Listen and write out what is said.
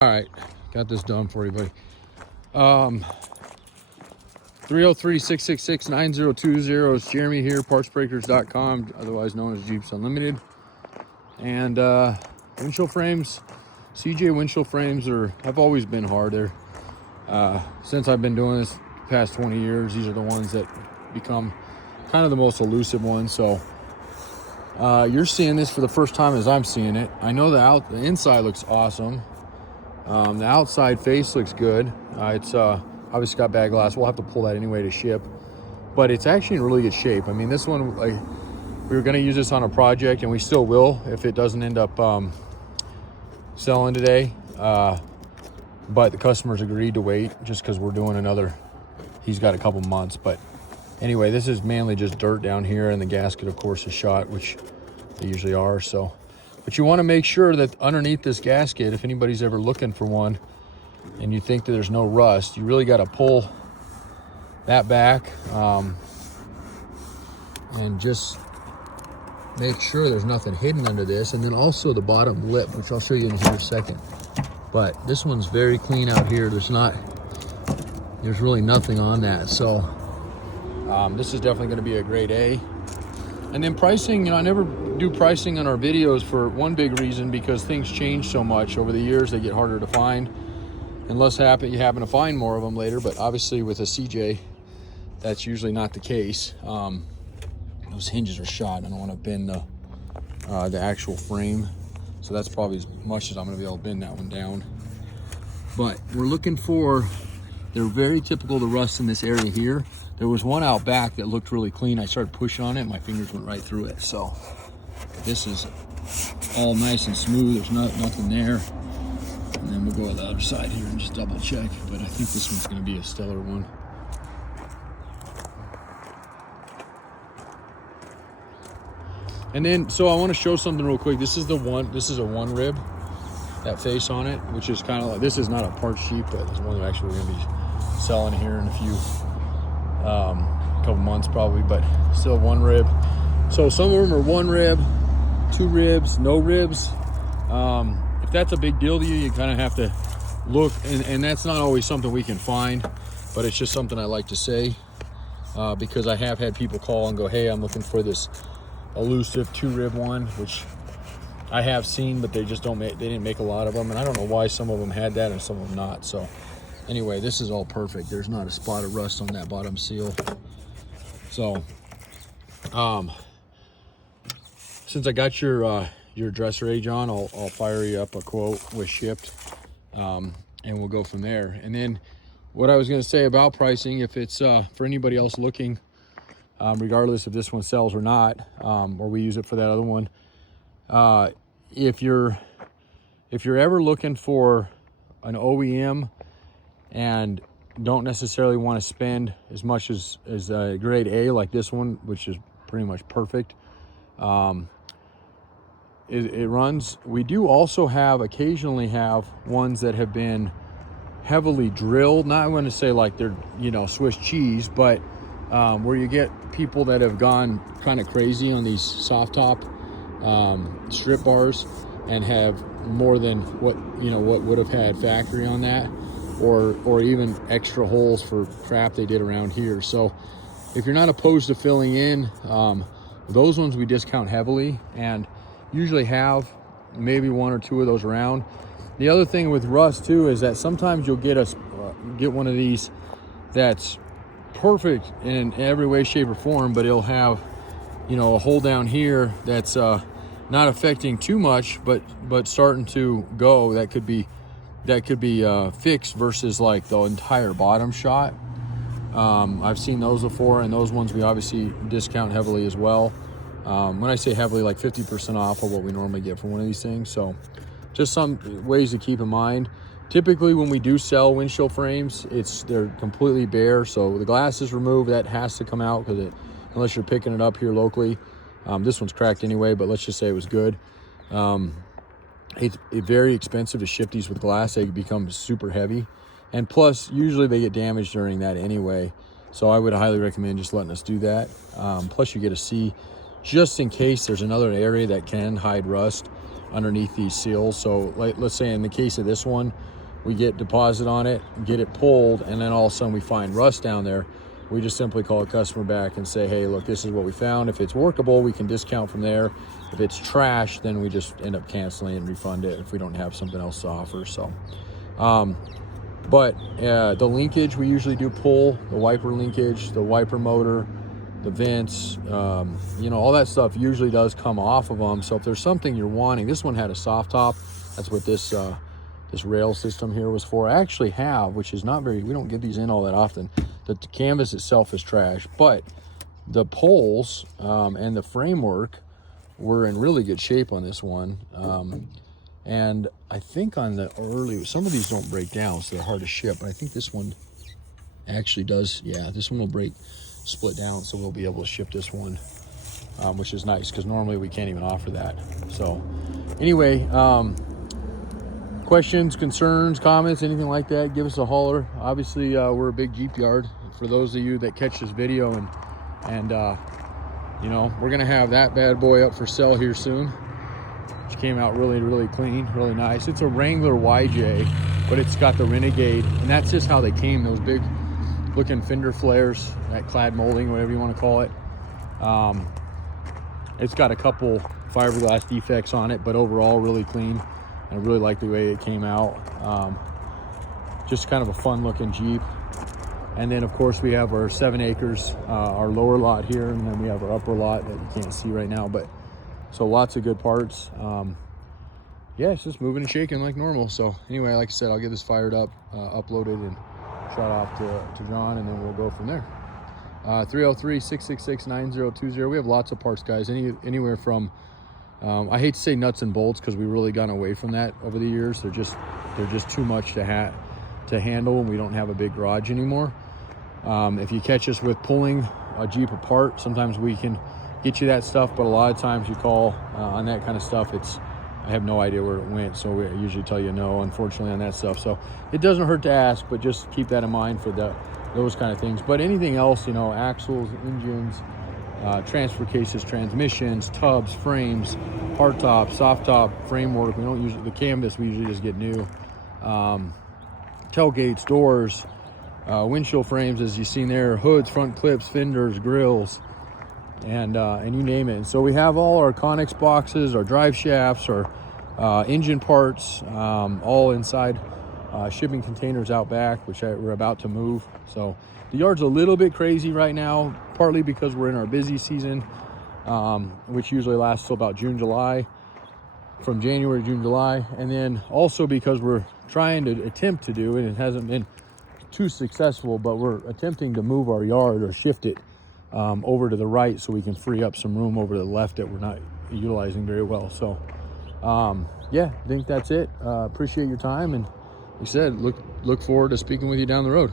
All right, got this done for you, buddy. 303-666-9020 is Jeremy here, partsbreakers.com, otherwise known as Jeeps Unlimited. And windshield frames, CJ windshield frames have always been hard. Since I've been doing this the past 20 years, these are the ones that become kind of the most elusive ones. So you're seeing this for the first time as I'm seeing it. I know the inside looks awesome. The outside face looks good. It's obviously got bad glass. We'll have to pull that anyway to ship, but it's actually in really good shape. I mean, this one, we were going to use this on a project, and we still will if it doesn't end up selling today. But the customers agreed to wait just because we're doing another. He's got a couple months, but anyway, this is mainly just dirt down here, and the gasket, of course, is shot, which they usually are. So. But you want to make sure that underneath this gasket, if anybody's ever looking for one and you think that there's no rust, you really got to pull that back and just make sure there's nothing hidden under this. And then also the bottom lip, which I'll show you in here in a second. But this one's very clean out here. There's really nothing on that. So this is definitely going to be a grade A. And then pricing, I never do pricing on our videos for one big reason, because things change so much over the years. They get harder to find unless you happen to find more of them later. But obviously with a CJ, that's usually not the case. Those hinges are shot. I don't want to bend the actual frame. So that's probably as much as I'm going to be able to bend that one down. But we're looking for, they're very typical to rust in this area here. There was one out back that looked really clean. I started pushing on it, and my fingers went right through it. So this is all nice and smooth. There's nothing there. And then we'll go to the other side here and just double check. But I think this one's going to be a stellar one. And then, so I want to show something real quick. This is a one rib, that face on it, which is kind of like, this is not a part sheet, but it's one that actually we're going to be selling here in a couple months probably, but still one rib. So some of them are one rib, two ribs, no ribs. If that's a big deal to you, you kind of have to look, and that's not always something we can find, but it's just something I like to say, because I have had people call and go, hey, I'm looking for this elusive two rib one, which I have seen, but they just they didn't make a lot of them, and I don't know why some of them had that and some of them not. So anyway, this is all perfect. There's not a spot of rust on that bottom seal. So, since I got your dresser age on, I'll fire you up a quote with shipped, and we'll go from there. And then what I was going to say about pricing, if it's for anybody else looking, regardless if this one sells or not, or we use it for that other one, if you're ever looking for an OEM and don't necessarily want to spend as much as a grade A like this one, which is pretty much perfect, it runs. We do also occasionally have ones that have been heavily drilled. Not going to say like they're Swiss cheese, but where you get people that have gone kind of crazy on these soft top strip bars and have more than what would have had factory on that, or even extra holes for crap they did around here. So if you're not opposed to filling in, those ones we discount heavily, and usually have maybe one or two of those around. The other thing with rust too is that sometimes you'll get one of these that's perfect in every way, shape, or form, but it'll have a hole down here that's not affecting too much, but starting to go. That could be fixed versus like the entire bottom shot. I've seen those before, and those ones we obviously discount heavily as well. When I say heavily, like 50% off of what we normally get for one of these things. So just some ways to keep in mind. Typically when we do sell windshield frames, they're completely bare, so the glass is removed. That has to come out, because unless you're picking it up here locally. This one's cracked anyway, but let's just say it was good. It's very expensive to ship these with glass. They become super heavy, and plus usually they get damaged during that anyway, so I would highly recommend just letting us do that. Plus you get to see, just in case there's another area that can hide rust, underneath these seals. So let's say in the case of this one, we get deposit on it, get it pulled, and then all of a sudden we find rust down there. We just simply call a customer back and say, hey, look, this is what we found. If it's workable, we can discount from there. If it's trash, then we just end up canceling and refund it if we don't have something else to offer. So, but the linkage, we usually do pull, the wiper linkage, the wiper motor, the vents, you know, all that stuff usually does come off of them. So if there's something you're wanting, this one had a soft top. That's what this rail system here was for. I actually have, which is not very, we don't get these in all that often. The canvas itself is trash, but the poles and the framework were in really good shape on this one. And I think on the early, some of these don't break down, so they're hard to ship, but I think this one actually does. Yeah, this one will split down, so we'll be able to ship this one, which is nice, because normally we can't even offer that. So anyway, questions, concerns, comments, anything like that, give us a holler. Obviously, we're a big Jeep yard. For those of you that catch this video, and you know, we're gonna have that bad boy up for sale here soon, which came out really, really clean, really nice. It's a Wrangler YJ, but it's got the Renegade, and that's just how they came, those big looking fender flares, that clad molding, whatever you want to call it. It's got a couple fiberglass defects on it, but overall really clean. I really like the way it came out. Just kind of a fun looking Jeep. And then of course we have our 7 acres, our lower lot here, and then we have our upper lot that you can't see right now, but so lots of good parts. Yeah, it's just moving and shaking like normal. So anyway, like I said, I'll get this fired up, uploaded, and shot off to John, and then we'll go from there. 303-666-9020. We have lots of parts, guys. Anywhere from I hate to say nuts and bolts, because we've really gone away from that over the years. They're just too much to handle, and we don't have a big garage anymore. If you catch us with pulling a Jeep apart, sometimes we can get you that stuff, but a lot of times you call on that kind of stuff, I have no idea where it went, so we usually tell you no, unfortunately, on that stuff. So it doesn't hurt to ask, but just keep that in mind for those kind of things. But anything else, you know, axles, engines, transfer cases, transmissions, tubs, frames, hard top, soft top, framework, we don't usually, the canvas we usually just get new. Tailgates, doors, windshield frames, as you've seen there, hoods, front clips, fenders, grills, and you name it. And so we have all our Connex boxes, our drive shafts, our engine parts, all inside shipping containers out back, which we're about to move. So the yard's a little bit crazy right now, partly because we're in our busy season, which usually lasts till about June, July, from January, June, July. And then also because we're trying to attempt to do it, it hasn't been too successful, but we're attempting to move our yard or shift it over to the right, so we can free up some room over to the left that we're not utilizing very well. So yeah, I think that's it. Appreciate your time, and like I said, look forward to speaking with you down the road.